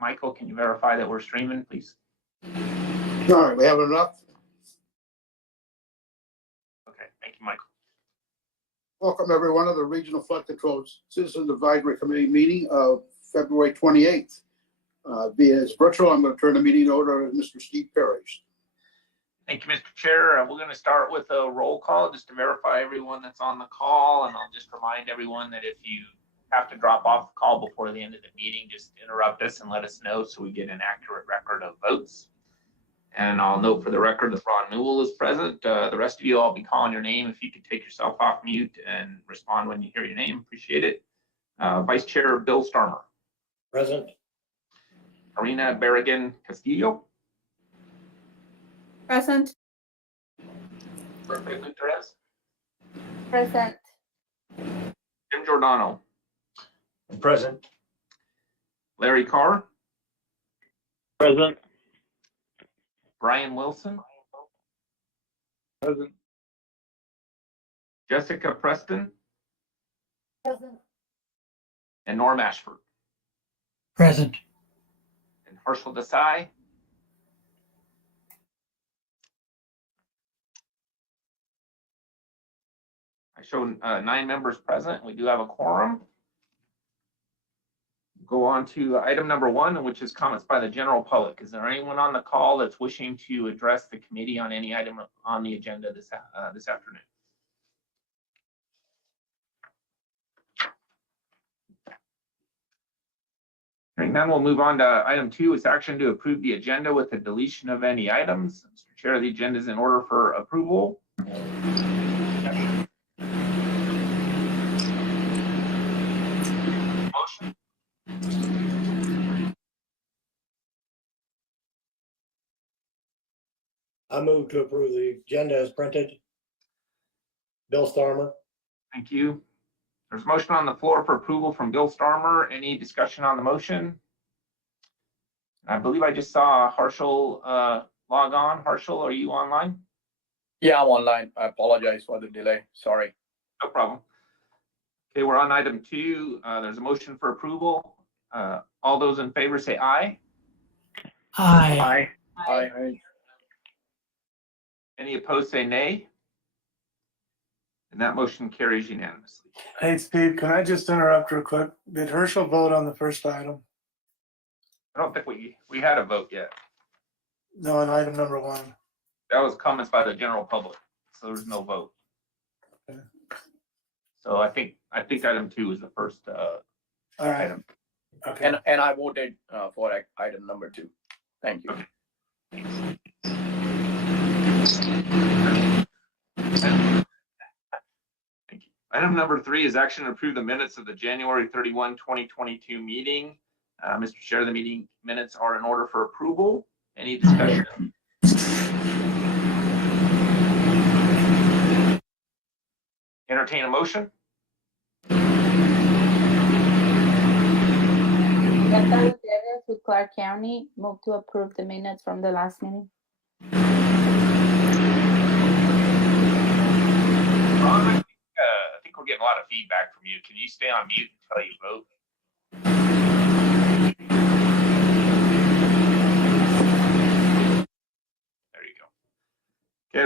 Michael, can you verify that we're streaming, please? All right, we have enough. Okay, thank you, Michael. Welcome everyone to the Regional Flood Control Citizens Advisory Committee meeting of February 28th. Via virtual, I'm going to turn the meeting over to Mr. Steve Parrish. Thank you, Mr. Chair. We're going to start with a roll call just to verify everyone that's on the call. And I'll just remind everyone that if you have to drop off the call before the end of the meeting, just interrupt us and let us know so we get an accurate record of votes. And I'll note for the record that Ron Newell is present. The rest of you, I'll be calling your name. If you could take yourself off mute and respond when you hear your name, appreciate it. Vice Chair Bill Starmer. Present. Karina Barragan Castillo. Present. Bertha Gutierrez. Present. Jim Giordano. Present. Larry Carr. Present. Brian Wilson. Present. Jessica Preston. Present. And Norm Ashford. Present. And Harshal Desai. I show 9 members present. We do have a quorum. Go on to item number 1, which is comments by the general public. Is there anyone on the call that's wishing to address the committee on any item on the agenda this afternoon? Hearing none, we'll move on to item 2. It's action to approve the agenda with the deletion of any items. Mr. Chair, the agenda is in order for approval. Motion. I move to approve the agenda as printed. Bill Starmer. Thank you. There's a motion on the floor for approval from Bill Starmer. Any discussion on the motion? I believe I just saw Harshal log on. Harshal, are you online? Yeah, I'm online. I apologize for the delay. Sorry. No problem. Okay, we're on item 2. There's a motion for approval. All those in favor say aye. Aye. Aye. Any opposed say nay. And that motion carries unanimously. Hey, Steve, can I just interrupt real quick? Did Herschel vote on the first item? I don't think we had a vote yet. No, on item number 1. That was comments by the general public, so there's no vote. Okay. So I think item 2 is the first All right. item. Okay. And I voted for item number 2. Thank you. Okay. Thank you. Item number 3 is action to approve the minutes of the January 31, 2022 meeting. Mr. Chair, the meeting minutes are in order for approval. Any discussion? Entertain a motion. With Clark County, move to approve the minutes from the last meeting. Ron, I think we're getting a lot of feedback from you. Can you stay on mute until you vote? There you go. Okay,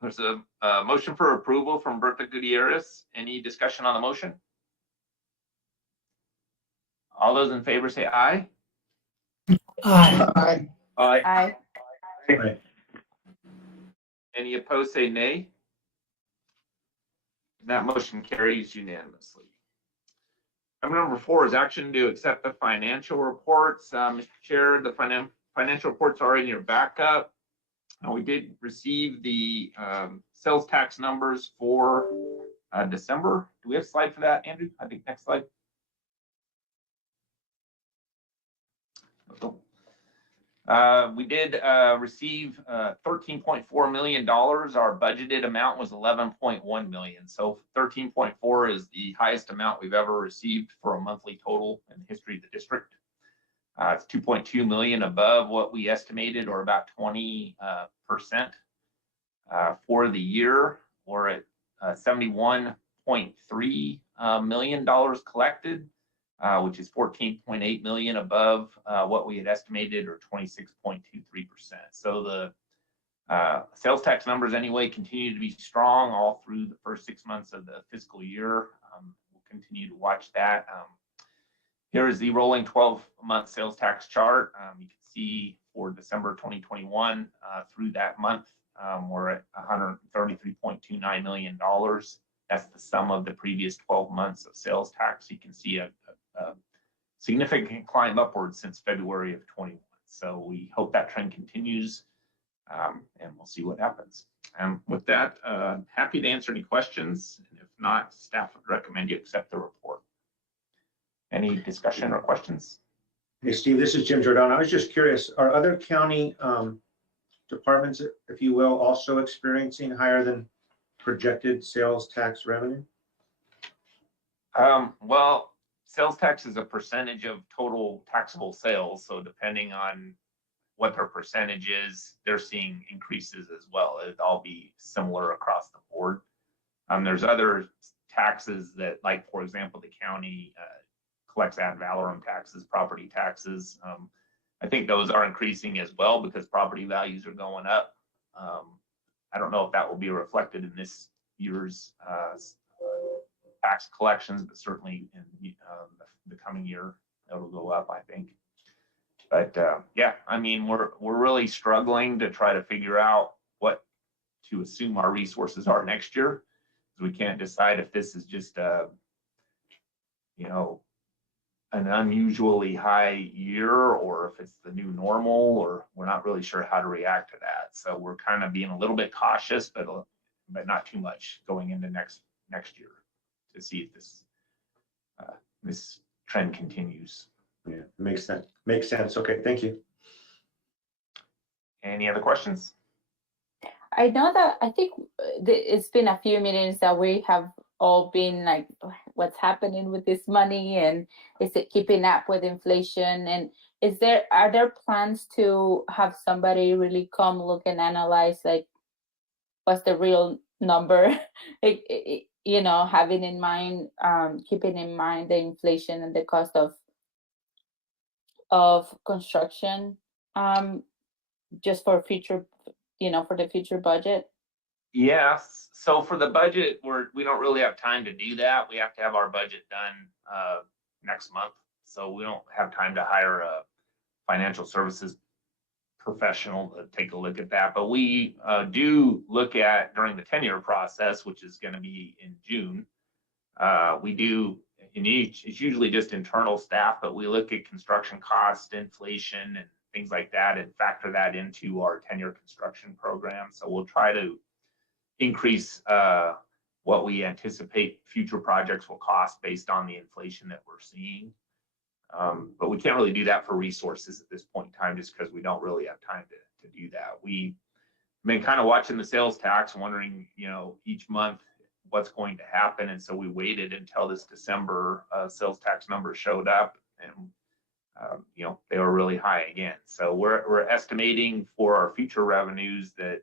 there's a motion for approval from Bertha Gutierrez. Any discussion on the motion? All those in favor say aye. Aye. Aye. Aye. Any opposed say nay. And that motion carries unanimously. Item number 4 is action to accept the financial reports. Mr. Chair, the financial reports are in your backup. We did receive the sales tax numbers for December. Do we have a slide for that, Andrew? I think next slide. We did receive $13.4 million. Our budgeted amount was $11.1 million. So 13.4 is the highest amount we've ever received for a monthly total in the history of the district. It's 2.2 million above what we estimated, or about 20% for the year. We're at $71.3 million collected. which is 14.8 million above what we had estimated, or 26.23%. So the sales tax numbers anyway continue to be strong all through the first 6 months of the fiscal year. We'll continue to watch that. Here is the rolling 12-month sales tax chart. You can see for December 2021 through that month, we're at $133.29 million. That's the sum of the previous 12 months of sales tax. You can see a significant climb upwards since February of 21. So we hope that trend continues, and we'll see what happens. With that, happy to answer any questions. And if not, staff would recommend you accept the report. Any discussion or questions? Hey, Steve, this is Jim Giordano. I was just curious, are other county departments, if you will, also experiencing higher than projected sales tax revenue? Well, sales tax is a percentage of total taxable sales. So depending on what their percentage is, they're seeing increases as well. It'd all be similar across the board. There's other taxes that, like, for example, the county collects ad valorem taxes, property taxes. I think those are increasing as well because property values are going up. I don't know if that will be reflected in this year's tax collections, but certainly in the coming year, it'll go up, I think. But yeah, I mean, we're really struggling to try to figure out what to assume our resources are next year, because we can't decide if this is just you know, an unusually high year, or if it's the new normal, or we're not really sure how to react to that. So we're kind of being a little bit cautious, but not too much going into next year to see if this trend continues. Yeah, makes sense. Makes sense. Okay, thank you. Any other questions? I know that I think it's been a few meetings that we have all been like, what's happening with this money, and is it keeping up with inflation? And are there plans to have somebody really come look and analyze, like, what's the real number? You know, having in mind, keeping in mind the inflation and the cost of construction, just for future, you know, for the future budget? Yes. So for the budget, we don't really have time to do that. We have to have our budget done next month. So we don't have time to hire a financial services professional to take a look at that. But we do look at, during the tenure process, which is going to be in June, we do, it's usually just internal staff, but we look at construction cost, inflation, and things like that, and factor that into our tenure construction program. So we'll try to increase what we anticipate future projects will cost based on the inflation that we're seeing. But we can't really do that for resources at this point in time, just because we don't really have time to do that. We've been kind of watching the sales tax, wondering, you know, each month what's going to happen. And so we waited until this December sales tax number showed up, and you know, they were really high again. So we're estimating for our future revenues that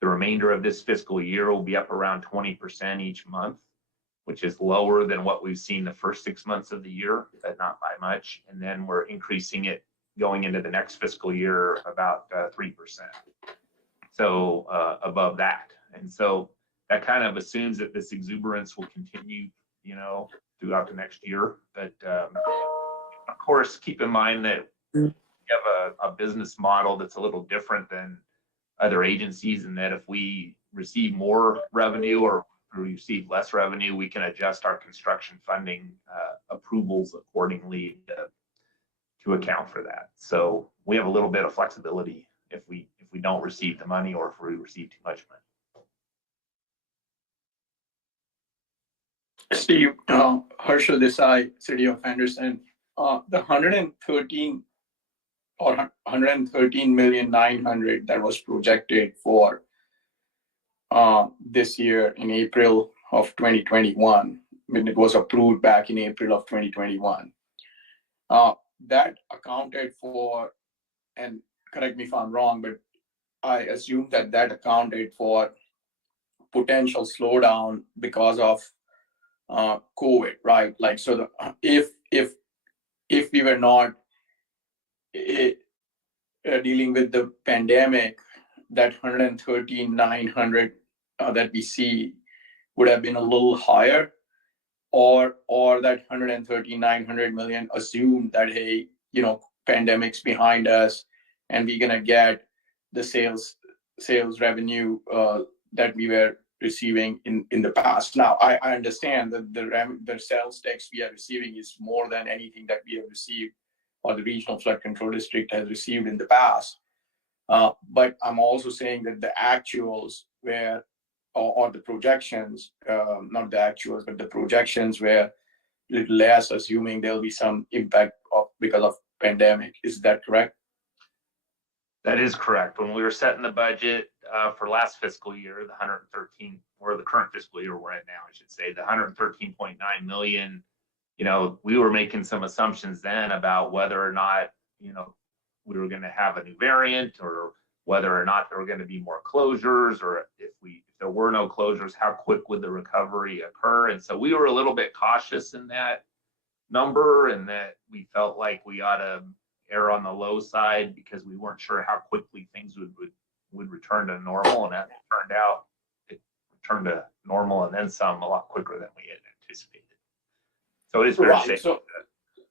the remainder of this fiscal year will be up around 20% each month, which is lower than what we've seen the first 6 months of the year, but not by much. And then we're increasing it going into the next fiscal year about 3%. So above that. And so that kind of assumes that this exuberance will continue, you know, throughout the next year. But of course, keep in mind that we have a business model that's a little different than other agencies, and that if we receive more revenue or receive less revenue, we can adjust our construction funding approvals accordingly to account for that. So we have a little bit of flexibility if we don't receive the money, or if we receive too much money. Steve, Herschel Desai, City of Henderson. The 113 or 113,900,000 that was projected for this year in April of 2021, when it was approved back in April of 2021. That accounted for, and correct me if I'm wrong, but I assume that accounted for potential slowdown because of COVID, right? Like, so if if we were not dealing with the pandemic, that 113,900 that we see would have been a little higher, or that 113,900 million assumed that, hey, pandemic's behind us and we're gonna get the sales revenue that we were receiving in the past. Now, I understand that the sales tax we are receiving is more than anything that we have received or the Regional Flood Control District has received in the past. But I'm also saying that the actuals were, or the projections, not the actuals, but the projections were a little less, assuming there'll be some impact because of pandemic. Is that correct? That is correct. When we were setting the budget for last fiscal year, the 113, or the current fiscal year we're at now, I should say, the 113.9 million, we were making some assumptions then about whether or not, we were going to have a new variant, or whether or not there were going to be more closures, or if there were no closures, how quick would the recovery occur? And so we were a little bit cautious in that number, and that we felt like we ought to err on the low side because we weren't sure how quickly things would return to normal. And that turned out, it returned to normal and then some a lot quicker than we had anticipated. So it is fair to say,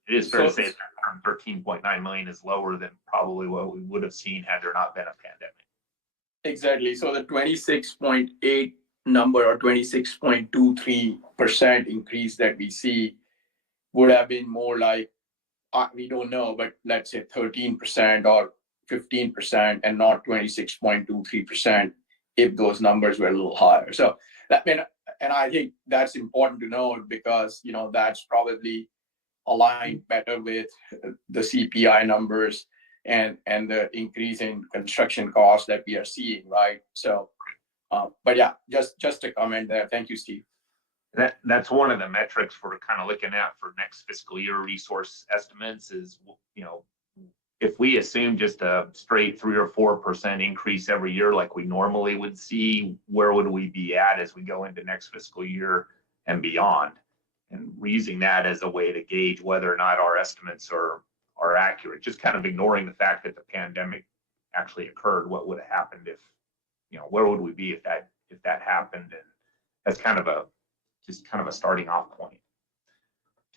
it is fair to say that 13.9 million is lower than probably what we would have seen had there not been a pandemic. Exactly. So the 26.8 number, or 26.23% increase that we see would have been more like, we don't know, but let's say 13% or 15%, and not 26.23% if those numbers were a little higher. So and I think that's important to note, because that's probably aligned better with the CPI numbers and the increase in construction costs that we are seeing, right? So, but yeah, just a comment there. Thank you, Steve. That's one of the metrics we're kind of looking at for next fiscal year resource estimates is, if we assume just a straight 3 or 4% increase every year like we normally would see, where would we be at as we go into next fiscal year and beyond? And we're using that as a way to gauge whether or not our estimates are accurate, just kind of ignoring the fact that the pandemic actually occurred. What would have happened if, where would we be if that happened? And that's kind of a starting off point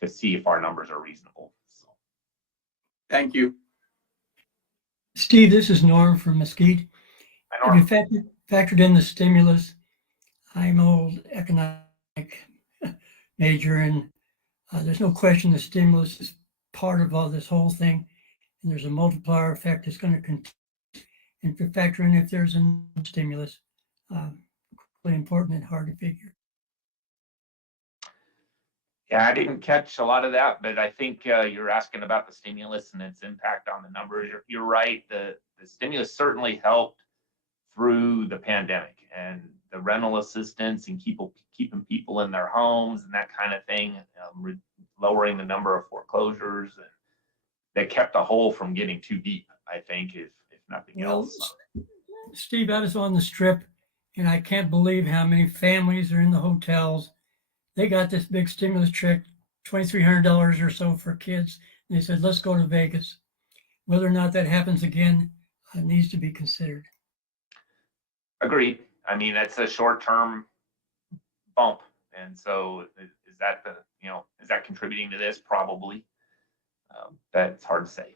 to see if our numbers are reasonable. So. Thank you. Steve, this is Norm from Mesquite. Norm. Have you factored in the stimulus? I'm an old economic major, and there's no question the stimulus is part of all this whole thing, and there's a multiplier effect that's going to continue. And to factor in if there's a stimulus, really important and hard to figure. Yeah, I didn't catch a lot of that, but I think you're asking about the stimulus and its impact on the numbers. You're right. The stimulus certainly helped through the pandemic, and the rental assistance and keeping people in their homes and that kind of thing, lowering the number of foreclosures, and that kept the hole from getting too deep, I think, if nothing else. Steve, I was on the Strip, and I can't believe how many families are in the hotels. They got this big stimulus check, $2,300 or so for kids. And they said, let's go to Vegas. Whether or not that happens again needs to be considered. Agreed. I mean, that's a short-term bump. And so is that is that contributing to this? Probably. That's hard to say.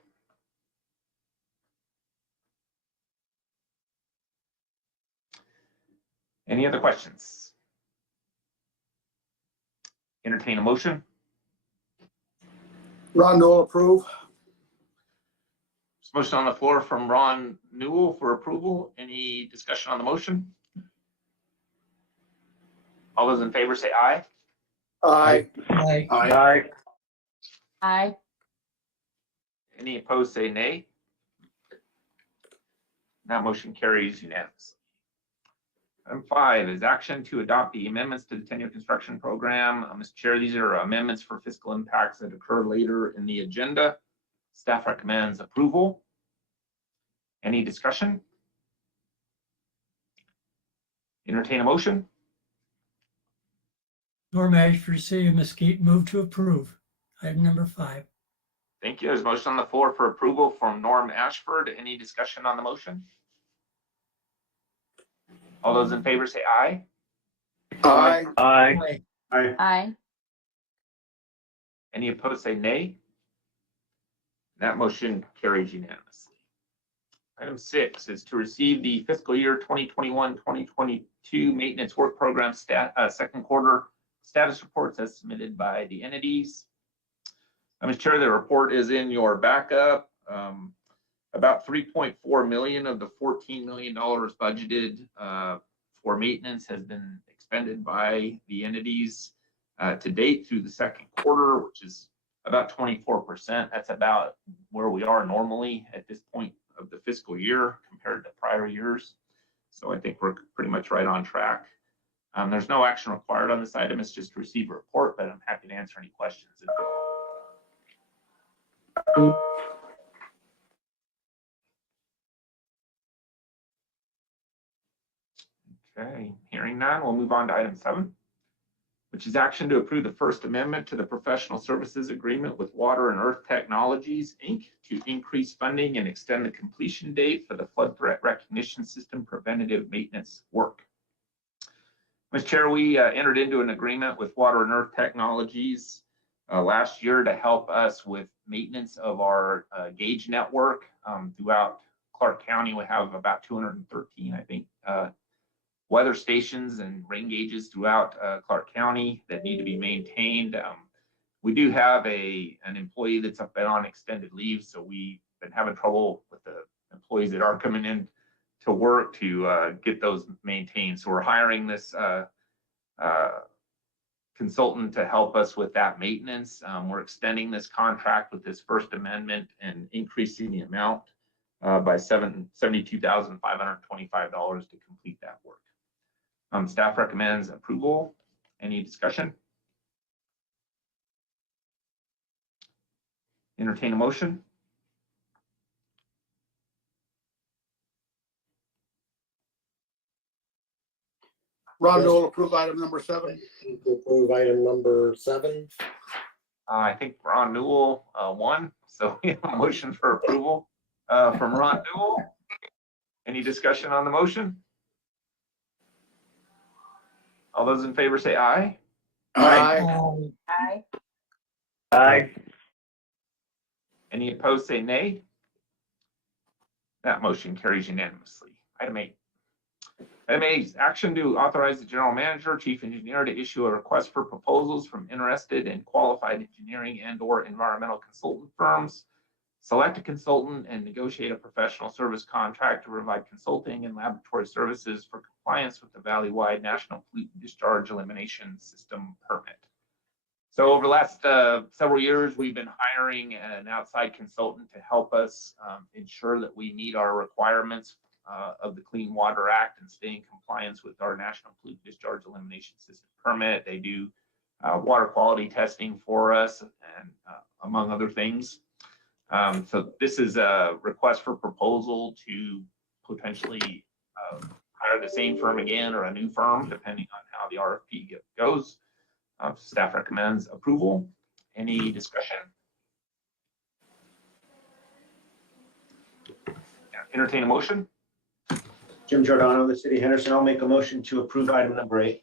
Any other questions? Entertain a motion. Ron Noel, approve. There's a motion on the floor from Ron Newell for approval. Any discussion on the motion? All those in favor say aye. Aye. Aye. Aye. Aye. Any opposed say nay. That motion carries unanimously. Item 5 is action to adopt the amendments to the 10-year construction program. Mr. Chair, these are amendments for fiscal impacts that occur later in the agenda. Staff recommends approval. Any discussion? Entertain a motion. Norm Ashford, City of Mesquite, move to approve. Item number 5. Thank you. There's a motion on the floor for approval from Norm Ashford. Any discussion on the motion? All those in favor say aye. Aye. Aye. Aye. Aye. Any opposed say nay. That motion carries unanimously. Item 6 is to receive the fiscal year 2021-2022 maintenance work program second quarter status reports as submitted by the entities. Mr. Chair, the report is in your backup. About 3.4 million of the $14 million budgeted for maintenance has been expended by the entities to date through the second quarter, which is about 24%. That's about where we are normally at this point of the fiscal year compared to prior years. So I think we're pretty much right on track. There's no action required on this item. It's just to receive a report, but I'm happy to answer any questions. Okay, hearing none, we'll move on to item 7, which is action to approve the First Amendment to the Professional Services Agreement with Water and Earth Technologies, Inc. to increase funding and extend the completion date for the Flood Threat Recognition System Preventative Maintenance Work. Mr. Chair, we entered into an agreement with Water and Earth Technologies last year to help us with maintenance of our gauge network throughout Clark County. We have about 213, I think, weather stations and rain gauges throughout Clark County that need to be maintained. We do have an employee that's been on extended leave, so we've been having trouble with the employees that are coming in to work to get those maintained. So we're hiring this consultant to help us with that maintenance. We're extending this contract with this First Amendment and increasing the amount by $72,525 to complete that work. Staff recommends approval. Any discussion? Entertain a motion. Ron Noel, approve item number 7. To approve item number 7. I think Ron Newell won, so we have a motion for approval from Ron Newell. Any discussion on the motion? All those in favor say aye. Aye. Aye. Aye. Any opposed say nay. That motion carries unanimously. Item 8. Item 8 is action to authorize the general manager, chief engineer to issue a request for proposals from interested and qualified engineering and/or environmental consultant firms. Select a consultant and negotiate a professional service contract to provide consulting and laboratory services for compliance with the Valley-wide National Pollutant Discharge Elimination System permit. So over the last several years, we've been hiring an outside consultant to help us ensure that we meet our requirements of the Clean Water Act and stay in compliance with our National Pollutant Discharge Elimination System permit. They do water quality testing for us and among other things. So this is a request for proposal to potentially hire the same firm again or a new firm, depending on how the RFP goes. Staff recommends approval. Any discussion? Entertain a motion. Jim Giordano, the City of Henderson. I'll make a motion to approve item number 8.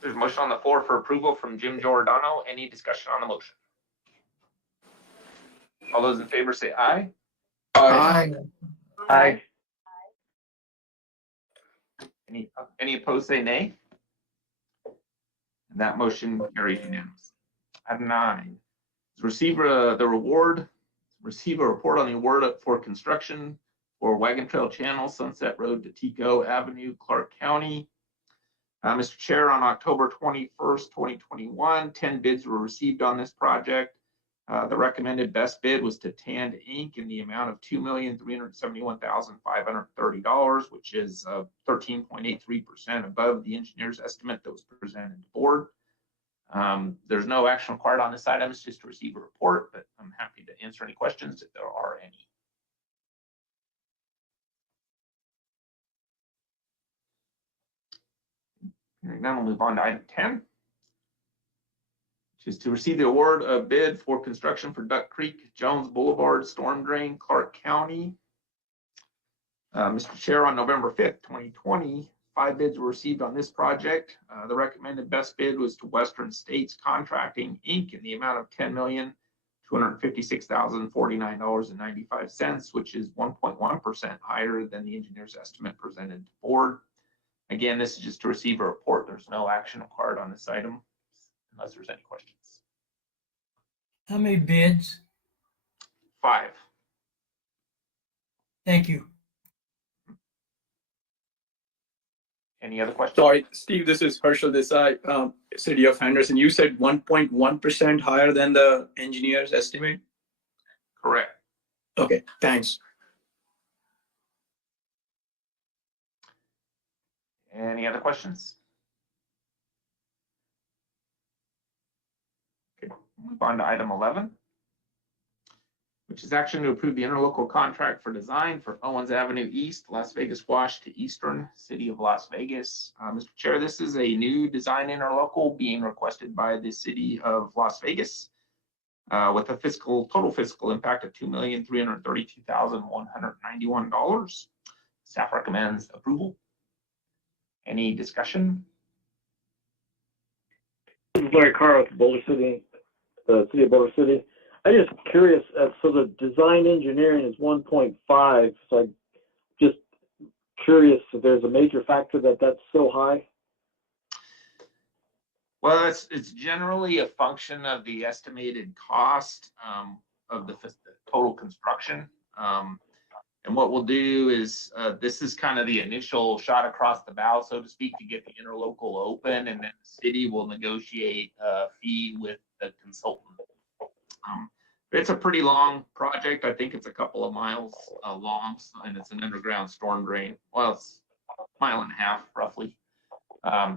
There's a motion on the floor for approval from Jim Giordano. Any discussion on the motion? All those in favor say aye. Aye. Aye. Any opposed say nay. And that motion carries unanimously. Item 9 is receive a report on the award for construction for Wagon Trail Channel, Sunset Road to Teco Avenue, Clark County. Mr. Chair, on October 21st, 2021, 10 bids were received on this project. The recommended best bid was to Tand Inc. in the amount of $2,371,530, which is 13.83% above the engineer's estimate that was presented to the board. There's no action required on this item. It's just to receive a report, but I'm happy to answer any questions if there are any. Now we'll move on to item 10, which is to receive the award of bid for construction for Duck Creek, Jones Boulevard, Storm Drain, Clark County. Mr. Chair, on November 5th, 2020, 5 bids were received on this project. The recommended best bid was to Western States Contracting, Inc. in the amount of $10,256,049.95, which is 1.1% higher than the engineer's estimate presented to board. Again, this is just to receive a report. There's no action required on this item unless there's any questions. How many bids? 5. Thank you. Any other questions? Sorry, Steve, this is Herschel Desai, City of Henderson. You said 1.1% higher than the engineer's estimate? Correct. Okay, thanks. Any other questions? Okay, move on to item 11, which is action to approve the interlocal contract for design for Owens Avenue East, Las Vegas Wash to Eastern, City of Las Vegas. Mr. Chair, this is a new design interlocal being requested by the City of Las Vegas with a total fiscal impact of $2,332,191. Staff recommends approval. Any discussion? This is Larry Carr with Boulder City, City of Boulder City. I'm just curious, so the design engineering is 1.5, so I'm just curious if there's a major factor that's so high? Well, it's generally a function of the estimated cost of the total construction. And what we'll do is, this is kind of the initial shot across the bow, so to speak, to get the interlocal open, and then the city will negotiate a fee with the consultant. It's a pretty long project. I think it's a couple of miles long, and it's an underground storm drain. Well, it's a mile and a half roughly.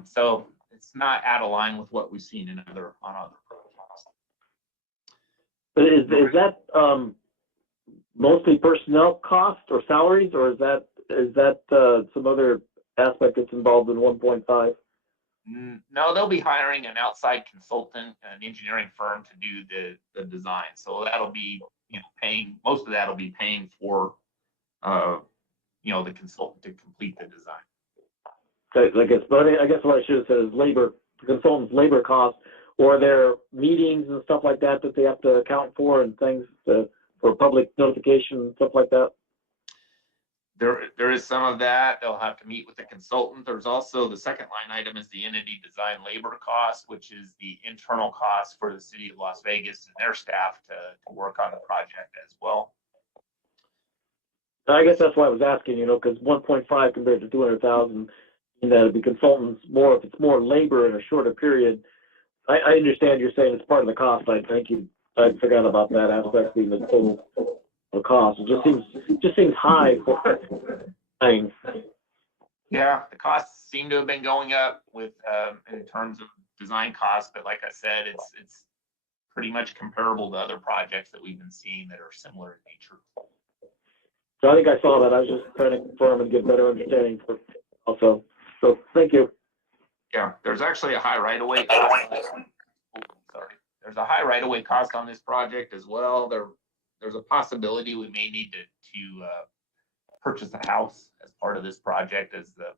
So it's not out of line with what we've seen on other projects. But is that mostly personnel cost or salaries, or is that some other aspect that's involved in 1.5? No, they'll be hiring an outside consultant, an engineering firm to do the design. So that'll be, paying, most of that'll be paying for, the consultant to complete the design. I guess what I should have said is labor, the consultant's labor costs, or their meetings and stuff like that they have to account for, and things for public notification and stuff like that. There is some of that. They'll have to meet with the consultant. There's also the second line item is the entity design labor cost, which is the internal cost for the City of Las Vegas and their staff to work on the project as well. I guess that's why I was asking, because 1.5 compared to 200,000, that'd be consultants more, if it's more labor in a shorter period. I understand you're saying it's part of the cost. I forgot about that aspect being the total cost. It just seems high for things. Yeah, the costs seem to have been going up with in terms of design costs, but like I said, it's pretty much comparable to other projects that we've been seeing that are similar in nature. So I think I saw that. I was just trying to confirm and get better understanding for also. So thank you. Yeah, there's actually a high right-of-way cost. There's a high right-of-way cost on this project as well. There's a possibility we may need to purchase a house as part of this project as the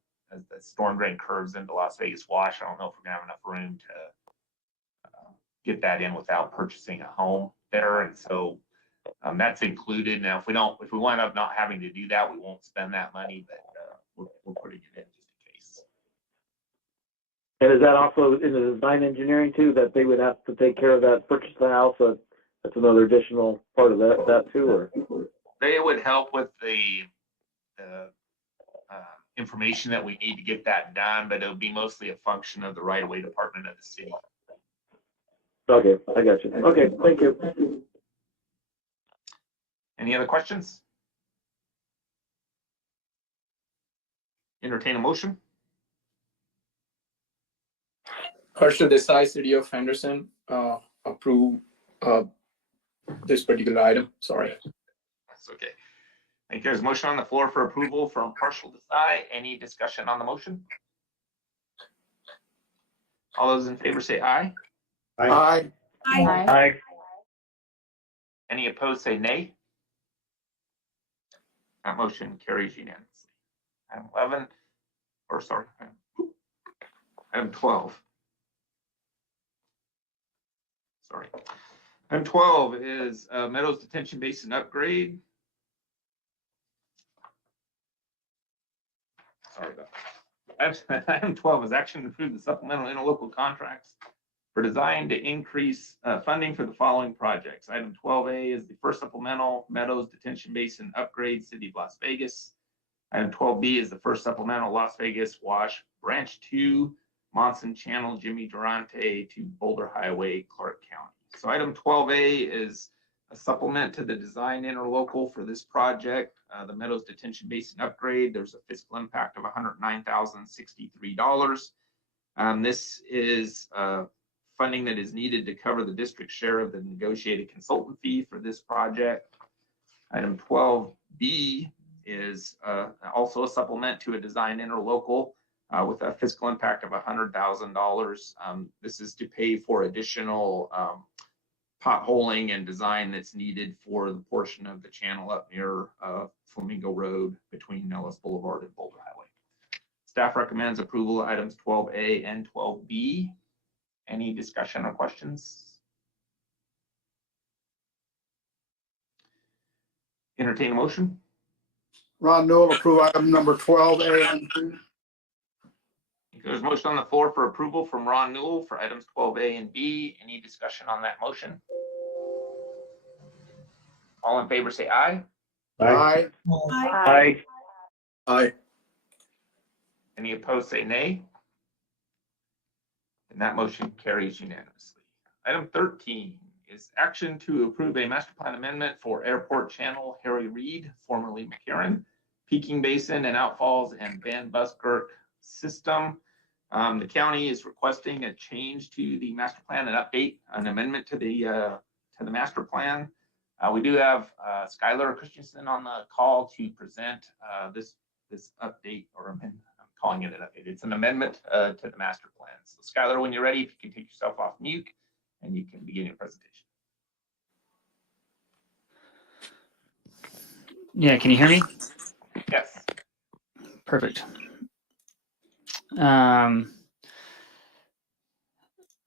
storm drain curves into Las Vegas Wash. I don't know if we're gonna have enough room to get that in without purchasing a home there, and so that's included. Now, if we wind up not having to do that, we won't spend that money, but we're putting it in just in case. And is that also in the design engineering too, that they would have to take care of that, purchase the house? That's another additional part of that too, or? They would help with the information that we need to get that done, but it'll be mostly a function of the right-of-way department of the city. Okay, I got you. Okay, thank you. Any other questions? Entertain a motion. Herschel Desai, City of Henderson, approve this particular item. Sorry. That's okay. I think there's a motion on the floor for approval from Herschel Desai. Any discussion on the motion? All those in favor say aye. Aye. Aye. Any opposed, say nay. That motion carries unanimously. Item 11, or sorry, item 12. Sorry. Item 12 is Meadows Detention Basin upgrade. Sorry about that. Item 12 is action to approve the supplemental interlocal contracts for design to increase funding for the following projects. Item 12A is the first supplemental Meadows Detention Basin upgrade, City of Las Vegas. Item 12B is the first supplemental Las Vegas Wash Branch 2, Monson Channel, Jimmy Durante to Boulder Highway, Clark County. So item 12A is a supplement to the design interlocal for this project, the Meadows Detention Basin upgrade. There's a fiscal impact of $109,063. This is funding that is needed to cover the district share of the negotiated consultant fee for this project. Item 12B is also a supplement to a design interlocal with a fiscal impact of $100,000. This is to pay for additional potholing and design that's needed for the portion of the channel up near Flamingo Road between Nellis Boulevard and Boulder Highway. Staff recommends approval of items 12A and 12B. Any discussion or questions? Entertain a motion. Ron Newell, approve item number 12A and B. There's a motion on the floor for approval from Ron Newell for items 12A and B. Any discussion on that motion? All in favor say aye. Aye. Aye. Aye. Any opposed say nay. And that motion carries unanimously. Item 13 is action to approve a master plan amendment for Airport Channel Harry Reid, formerly McCarran, Peaking Basin and Outfalls and Van Buskirk system. The county is requesting a change to the master plan and update, an amendment to the master plan. We do have Skylar Christensen on the call to present this update, or I'm calling it an update. It's an amendment to the master plan. So Skylar, when you're ready, if you can take yourself off mute and you can begin your presentation. Yeah, can you hear me? Yes. Perfect.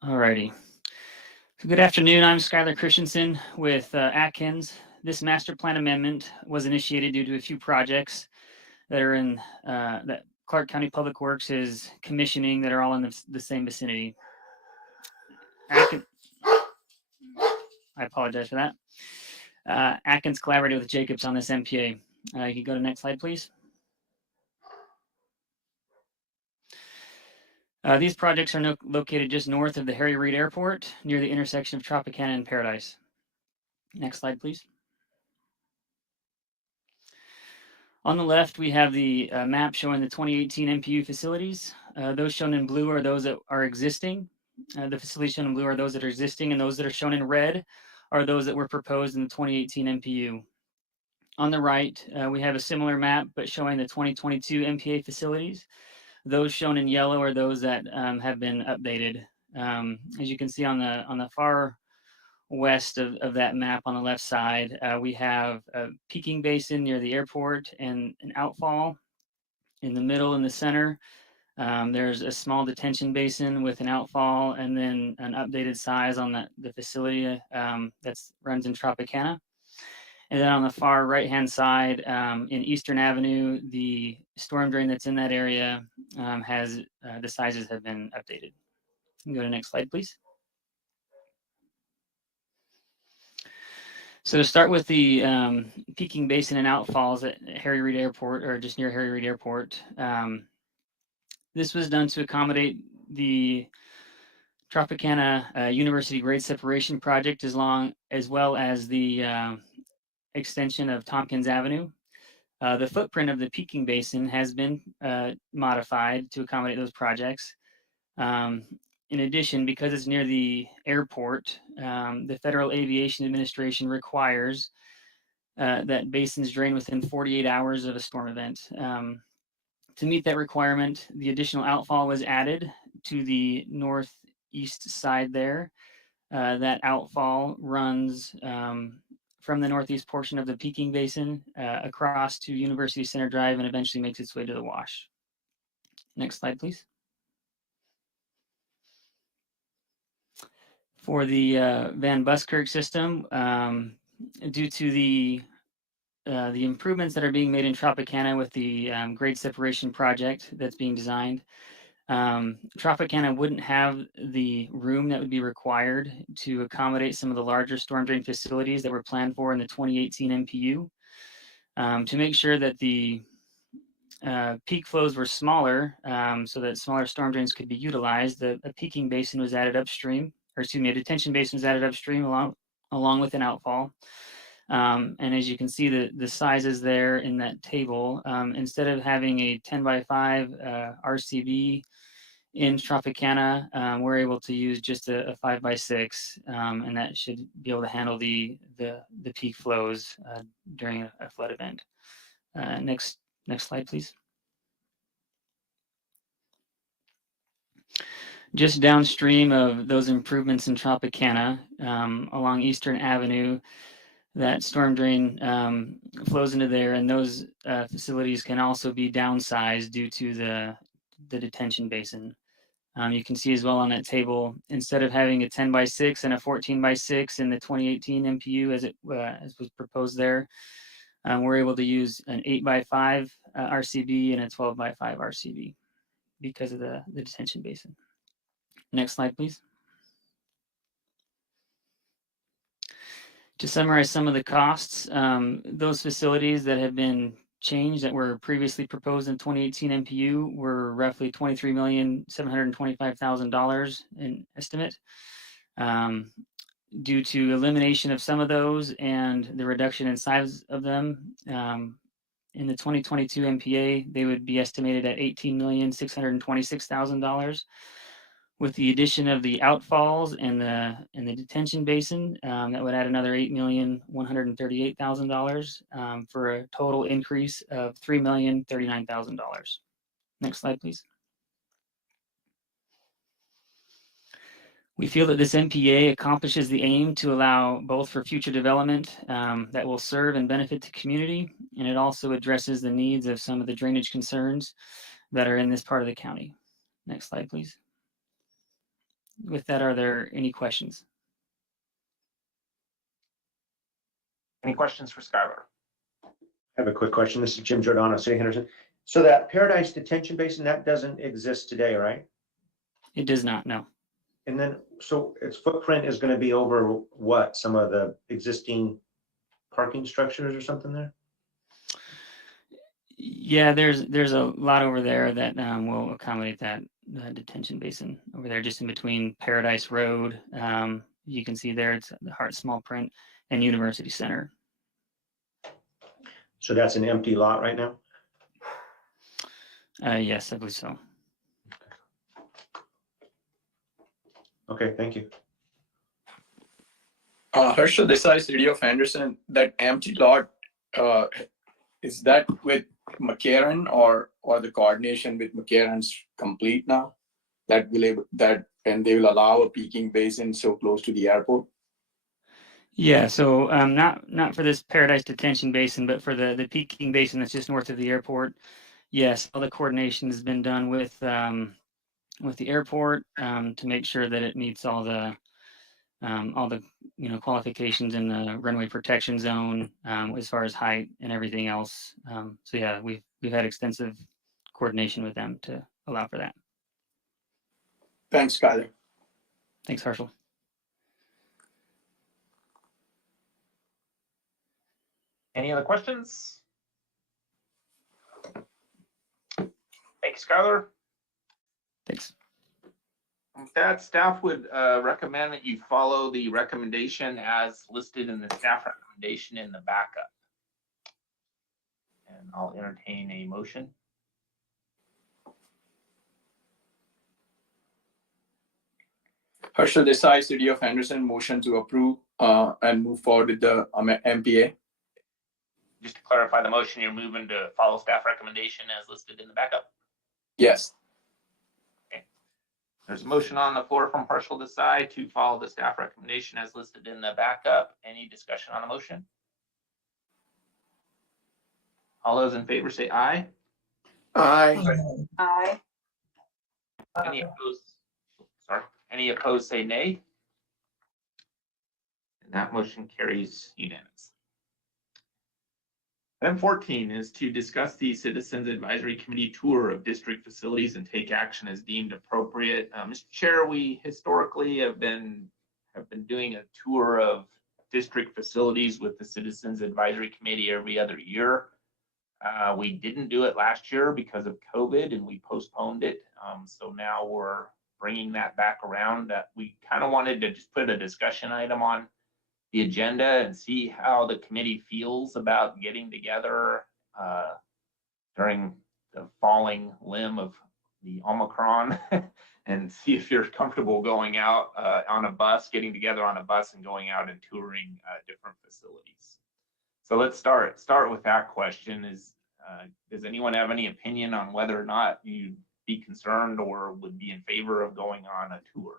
Alrighty. So good afternoon. I'm Skylar Christensen with Atkins. This master plan amendment was initiated due to a few projects that are in that Clark County Public Works is commissioning that are all in the same vicinity. I apologize for that. Atkins collaborated with Jacobs on this MPA. You can go to the next slide, please. These projects are located just north of the Harry Reid Airport, near the intersection of Tropicana and Paradise. Next slide, please. On the left, we have the map showing the 2018 MPU facilities. Those shown in blue are those that are existing. The facilities shown in blue are those that are existing, and those that are shown in red are those that were proposed in the 2018 MPU. On the right, we have a similar map, but showing the 2022 MPA facilities. Those shown in yellow are those that have been updated. As you can see on the far west of that map on the left side, we have a Peaking Basin near the airport and an outfall. In the middle, in the center, there's a small detention basin with an outfall, and then an updated size on the facility that runs in Tropicana. And then on the far right-hand side, in Eastern Avenue, the storm drain that's in that area has the sizes have been updated. You can go to the next slide, please. So to start with the Peaking Basin and outfalls at Harry Reid Airport, or just near Harry Reid Airport, this was done to accommodate the Tropicana University grade separation project, as well as the extension of Tompkins Avenue. The footprint of the Peaking Basin has been modified to accommodate those projects. In addition, because it's near the airport, the Federal Aviation Administration requires that basins drain within 48 hours of a storm event. To meet that requirement, the additional outfall was added to the northeast side there. that outfall runs from the northeast portion of the Peaking Basin across to University Center Drive and eventually makes its way to the wash. Next slide, please. For the Van Buskirk system, due to the improvements that are being made in Tropicana with the grade separation project that's being designed, Tropicana wouldn't have the room that would be required to accommodate some of the larger storm drain facilities that were planned for in the 2018 MPU. To make sure that the peak flows were smaller, so that smaller storm drains could be utilized, a peaking basin was added upstream, or excuse me, a detention basin was added upstream along with an outfall. And as you can see, the sizes there in that table, instead of having a 10x5 RCB in Tropicana, we're able to use just a 5x6, and that should be able to handle the peak flows during a flood event. Next slide, please. Just downstream of those improvements in Tropicana, along Eastern Avenue, that storm drain flows into there, and those facilities can also be downsized due to the detention basin. You can see as well on that table, instead of having a 10x6 and a 14x6 in the 2018 MPU as was proposed there, we're able to use an 8x5 RCB and a 12x5 RCB because of the detention basin. Next slide, please. To summarize some of the costs, those facilities that have been changed that were previously proposed in 2018 MPU were roughly $23,725,000 in estimate. Due to elimination of some of those and the reduction in size of them, in the 2022 MPA, they would be estimated at $18,626,000. With the addition of the outfalls and the detention basin, that would add another $8,138,000 for a total increase of $3,039,000. Next slide, please. We feel that this MPA accomplishes the aim to allow both for future development that will serve and benefit the community, and it also addresses the needs of some of the drainage concerns that are in this part of the county. Next slide, please. With that, are there any questions? Any questions for Skylar? I have a quick question. This is Jim Giordano, City Henderson. So that Paradise Detention Basin, that doesn't exist today, right? It does not, no. And then, so its footprint is going to be over what? Some of the existing parking structures or something there? Yeah, there's a lot over there that will accommodate that detention basin over there, just in between Paradise Road. You can see there, it's the Hart small print, and University Center. So that's an empty lot right now? Yes, I believe so. Okay, thank you. Herschel Desai, City of Henderson, that empty lot, is that with McCarran or the coordination with McCarran's complete now? And they will allow a peaking basin so close to the airport? Yeah, so not for this Paradise Detention Basin, but for the peaking basin that's just north of the airport. Yes, all the coordination has been done with the airport to make sure that it meets all the qualifications in the runway protection zone as far as height and everything else. So yeah, we've had extensive coordination with them to allow for that. Thanks, Skyler. Thanks, Herschel. Any other questions? Thank you, Skylar. Thanks. With that, staff would recommend that you follow the recommendation as listed in the staff recommendation in the backup. And I'll entertain a motion. Herschel Desai, City of Henderson, motion to approve and move forward with the MPA. Just to clarify the motion, you're moving to follow staff recommendation as listed in the backup. Yes. There's a motion on the floor from partial decide to follow the staff recommendation as listed in the backup. Any discussion on the motion? All those in favor say aye. Aye. Aye. Any opposed? Sorry. Any opposed say nay. And that motion carries unanimously. Item 14 is to discuss the Citizens Advisory Committee tour of district facilities and take action as deemed appropriate. Mr. Chair, we historically have been doing a tour of district facilities with the Citizens Advisory Committee every other year. We didn't do it last year because of COVID and we postponed it. So now we're bringing that back around. That we kind of wanted to just put a discussion item on the agenda and see how the committee feels about getting together during the falling limb of the Omicron and see if you're comfortable going out on a bus, getting together on a bus and going out and touring different facilities. So let's start with that question. Does anyone have any opinion on whether or not you'd be concerned or would be in favor of going on a tour?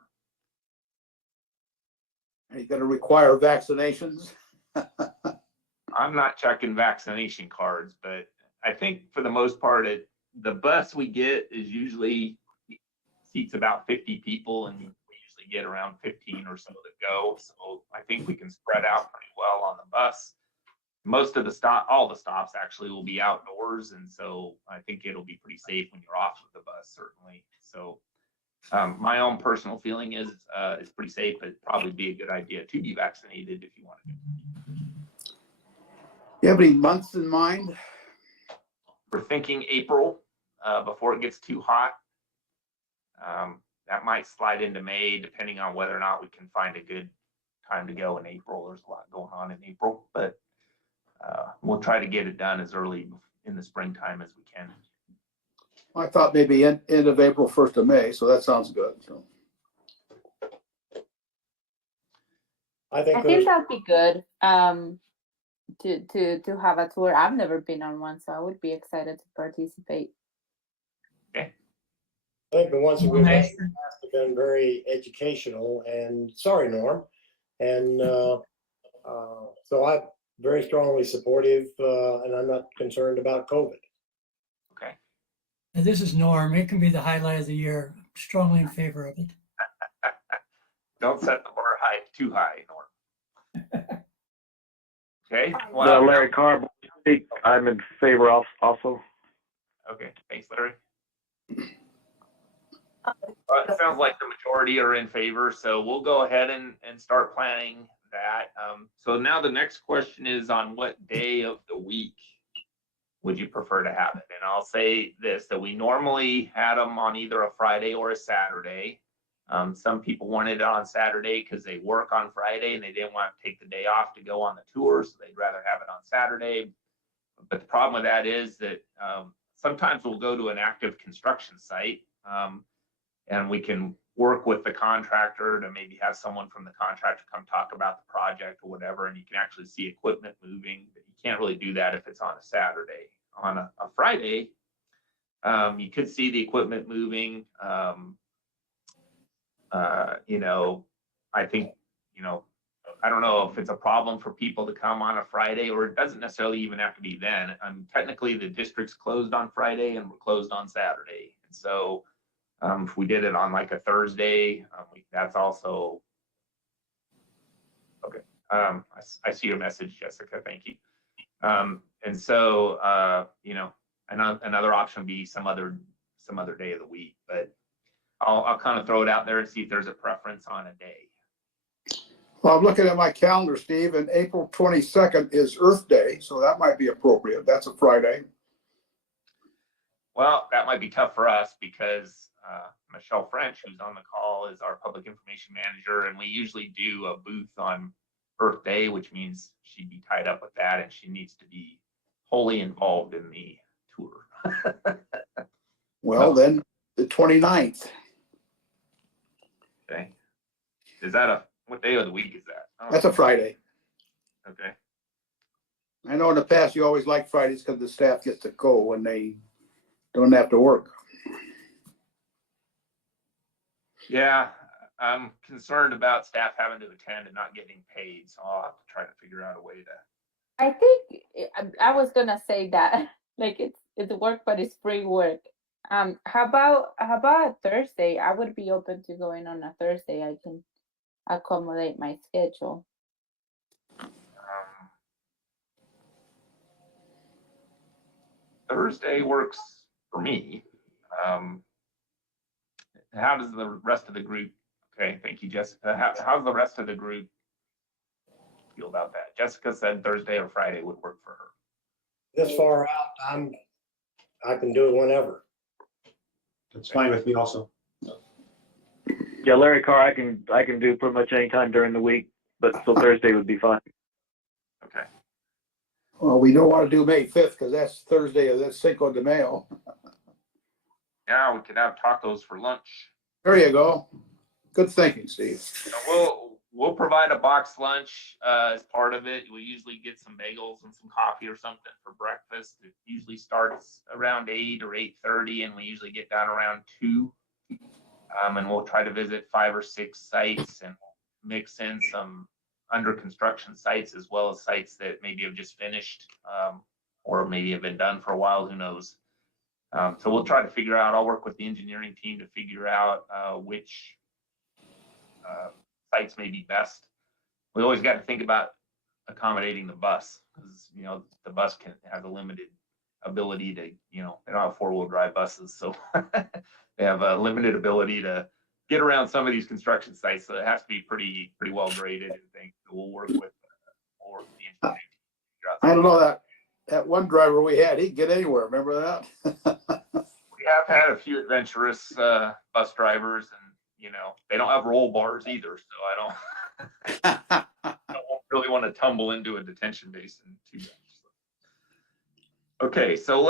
Are you going to require vaccinations? I'm not checking vaccination cards, but I think for the most part, the bus we get is usually seats about 50 people, and we usually get around 15 or so to go. So I think we can spread out pretty well on the bus. Most of all the stops actually will be outdoors, and so I think it'll be pretty safe when you're off of the bus, certainly. So my own personal feeling is it's pretty safe, but it'd probably be a good idea to be vaccinated if you want to. You have any months in mind? We're thinking April before it gets too hot. That might slide into May, depending on whether or not we can find a good time to go in April. There's a lot going on in April, but we'll try to get it done as early in the springtime as we can. I thought maybe end of April, 1st of May, so that sounds good. So. I think that'd be good. To have a tour. I've never been on one, so I would be excited to participate. I think the ones that we've had in the past have been very educational and sorry, Norm. And so I'm very strongly supportive and I'm not concerned about COVID. Okay. And this is Norm. It can be the highlight of the year. I'm strongly in favor of it. Don't set the bar too high, Norm. Okay. Well, Larry Carr, I'm in favor also. Okay. Thanks, Larry. It sounds like the majority are in favor, so we'll go ahead and start planning that. So now the next question is on what day of the week would you prefer to have it? And I'll say this, that we normally had them on either a Friday or a Saturday. Some people wanted it on Saturday because they work on Friday and they didn't want to take the day off to go on the tour, so they'd rather have it on Saturday. But the problem with that is that sometimes we'll go to an active construction site and we can work with the contractor to maybe have someone from the contractor come talk about the project or whatever, and you can actually see equipment moving, but you can't really do that if it's on a Saturday. On a Friday, you could see the equipment moving. I think, I don't know if it's a problem for people to come on a Friday, or it doesn't necessarily even have to be then. Technically the district's closed on Friday and we're closed on Saturday. And so if we did it on like a Thursday, that's also okay. I see your message, Jessica. Thank you. And so another option would be some other day of the week, but I'll kind of throw it out there and see if there's a preference on a day. Well, I'm looking at my calendar, Steve, and April 22nd is Earth Day, so that might be appropriate. That's a Friday. Well, that might be tough for us because Michelle French, who's on the call, is our public information manager, and we usually do a booth on Earth Day, which means she'd be tied up with that and she needs to be wholly involved in the tour. Well, then the 29th. Okay. Is that what day of the week is that? That's a Friday. Okay. I know in the past you always like Fridays because the staff gets to go when they don't have to work. Yeah, I'm concerned about staff having to attend and not getting paid, so I'll have to try to figure out a way to. I think I was gonna say that like it's work, but it's free work. How about Thursday? I would be open to going on a Thursday. I can accommodate my schedule. Thursday works for me. How does the rest of the group? Okay, thank you, Jessica. How's the rest of the group feel about that? Jessica said Thursday or Friday would work for her. This far out, I can do it whenever. That's fine with me also. Yeah, Larry Carr, I can do pretty much any time during the week, but so Thursday would be fine. Okay. Well, we don't want to do May 5th because that's Thursday, that's Cinco de Mayo. Yeah, we could have tacos for lunch. There you go. Good thinking, Steve. We'll provide a box lunch as part of it. We usually get some bagels and some coffee or something for breakfast. It usually starts around 8 or 8:30, and we usually get down around 2. And we'll try to visit 5 or 6 sites and mix in some under construction sites as well as sites that maybe have just finished or maybe have been done for a while. Who knows? So we'll try to figure out. I'll work with the engineering team to figure out which sites may be best. We always got to think about accommodating the bus because the bus can have a limited ability to they don't have 4-wheel drive buses, so they have a limited ability to get around some of these construction sites. So it has to be pretty well graded and things. So we'll work with the engineering team. I don't know that one driver we had, he'd get anywhere. Remember that? We have had a few adventurous bus drivers, and they don't have roll bars either, so I don't really want to tumble into a detention basin too much. Okay, so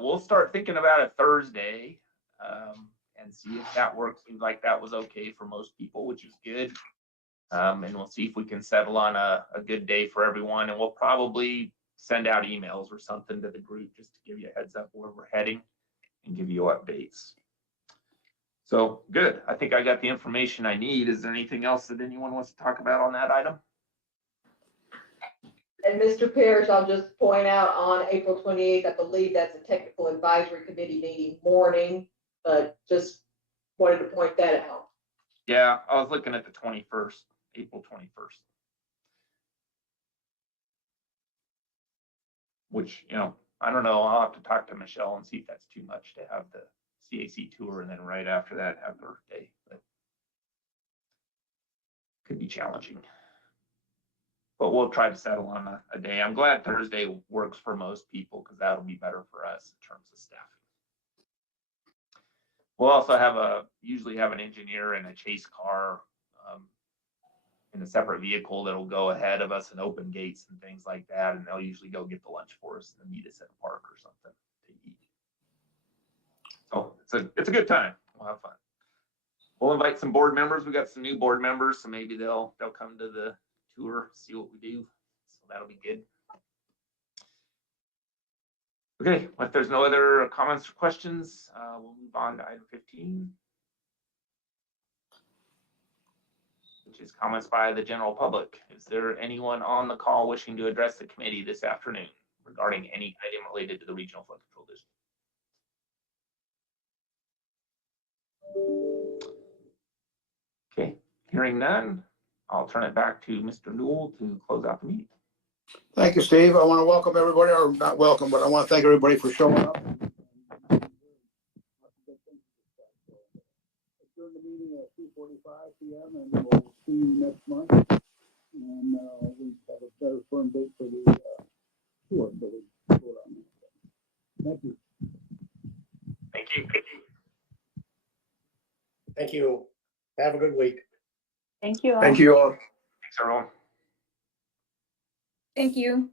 we'll start thinking about it Thursday and see if that works. Seems like that was okay for most people, which is good. And we'll see if we can settle on a good day for everyone. And we'll probably send out emails or something to the group just to give you a heads up where we're heading and give you updates. So good. I think I got the information I need. Is there anything else that anyone wants to talk about on that item? And Mr. Parrish, I'll just point out on April 28th, I believe that's a technical advisory committee meeting morning, but just wanted to point that out. Yeah, I was looking at the 21st, April 21st. Which, I don't know. I'll have to talk to Michelle and see if that's too much to have the CAC tour and then right after that have Earth Day. But could be challenging. But we'll try to settle on a day. I'm glad Thursday works for most people because that'll be better for us in terms of staffing. We'll also usually have an engineer and a chase car in a separate vehicle that'll go ahead of us and open gates and things like that. And they'll usually go get the lunch for us and meet us at a park or something to eat. So it's a good time. We'll have fun. We'll invite some board members. We got some new board members, so maybe they'll come to the tour, see what we do. So that'll be good. Okay, if there's no other comments or questions, we'll move on to item 15, which is comments by the general public. Is there anyone on the call wishing to address the committee this afternoon regarding any item related to the Regional Flood Control District? Okay, hearing none, I'll turn it back to Mr. Newell to close out the meeting. Thank you, Steve. I want to welcome everybody, or not welcome, but I want to thank everybody for showing up. During the meeting at 2:45 p.m. and we'll see you next month. And we have a better firm date for the tour. So we vote on that. Thank you. Thank you. Thank you. Have a good week. Thank you all. Thank you all. Thanks, everyone. Thank you.